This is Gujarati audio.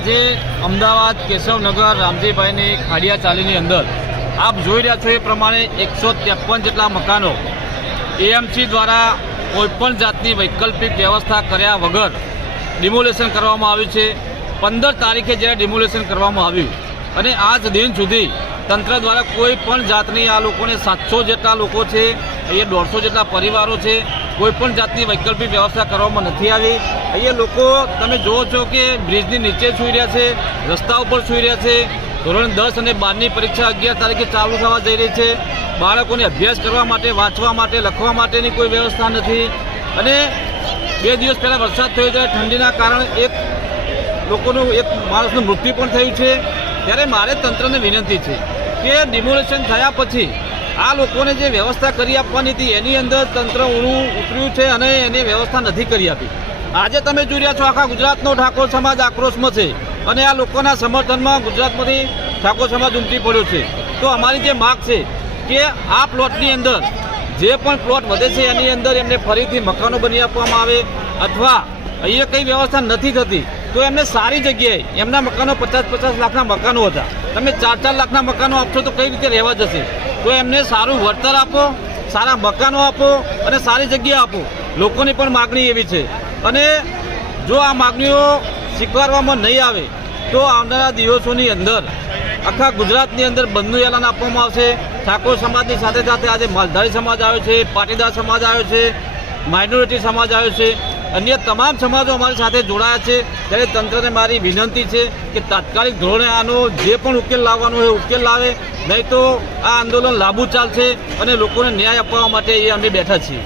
આજે અમદાવાદ કેશવનગર રામજીભાઈની ખાડિયા ચાલીની અંદર આપ જોઈ રહ્યા છો એ પ્રમાણે 153 જેટલા મકાનો એએમસી દ્વારા કોઈપણ જાતની વૈકલ્પિક વ્યવસ્થા કર્યા વગર ડિમોલેશન કરવામાં આવ્યું છે। 15 તારીખે જ્યારે ડિમોલેશન કરવામાં આવ્યું અને આજ દિન સુધી તંત્ર દ્વારા કોઈ પણ જાતની આ લોકોને 700 જેટલા લોકો છે, અહીંયા 150 જેટલા પરિવારો છે, કોઈ પણ જાતની વૈકલ્પિક વ્યવસ્થા કરવામાં નથી આવી। અહીંયા લોકો તમે જુઓ છો કે બ્રિજની નીચે સૂઈ રહ્યા છે, રસ્તા ઉપર સૂઈ રહ્યા છે। ધોરણ 10 અને 12ની પરીક્ષા 11 તારીખે ચાલુ થવા જઈ રહી છે। બાળકોને અભ્યાસ કરવા માટે, વાંચવા માટે, લખવા માટેની કોઈ વ્યવસ્થા નથી અને 2 દિવસ પહેલાં વરસાદ થયો ત્યારે ઠંડીના કારણે એક માણસનું મૃત્યુ પણ થયું છે। ત્યારે મારે તંત્રને વિનંતી છે કે ડિમોલેશન થયા પછી આ લોકોને જે વ્યવસ્થા કરી આપવાની હતી એની અંદર તંત્ર ઊણું ઉતર્યું છે અને એની વ્યવસ્થા નથી કરી આપી। આજે તમે જોઈ રહ્યા છો આખા ગુજરાતનો ઠાકોર સમાજ આક્રોશમાં છે અને આ લોકોના સમર્થનમાં ગુજરાતમાંથી ઠાકોર સમાજ ઉમટી પડ્યો છે। તો અમારી જે માગ છે કે આ પ્લોટની અંદર જે પણ પ્લોટ વધે છે એની અંદર એમને ફરીથી મકાનો બની આપવામાં આવે અથવા અહીંયા કંઈ વ્યવસ્થા નથી થતી તો એમને સારી જગ્યાએ એમના મકાનો 50-50 લાખના મકાનો હતા, તમે 4-4 લાખના મકાનો આપશો તો કઈ રીતે રહેવા જશે? તો એમને સારું વળતર આપો, સારા મકાનો આપો અને સારી જગ્યા આપો। લોકોની પણ માગણી એવી છે અને જો આ માગણીઓ સ્વીકારવામાં નહીં આવે તો આવનારા દિવસોની અંદર આખા ગુજરાતની અંદર બંધનું એલાન આપવામાં આવશે। ઠાકોર સમાજની સાથે સાથે આજે માલધારી સમાજ આવ્યો છે, પાટીદાર સમાજ આવ્યો છે, માઇનોરિટી સમાજ આવ્યો છે, અન્ય તમામ સમાજો અમારી સાથે જોડાયા છે। ત્યારે તંત્રને મારી વિનંતી છે કે તાત્કાલિક ધોરણે આનો જે પણ ઉકેલ લાવવાનો હોય ઉકેલ લાવે, નહીં તો આ આંદોલન લાંબુ ચાલશે અને લોકોને ન્યાય અપાવવા માટે એ અમે બેઠા છીએ।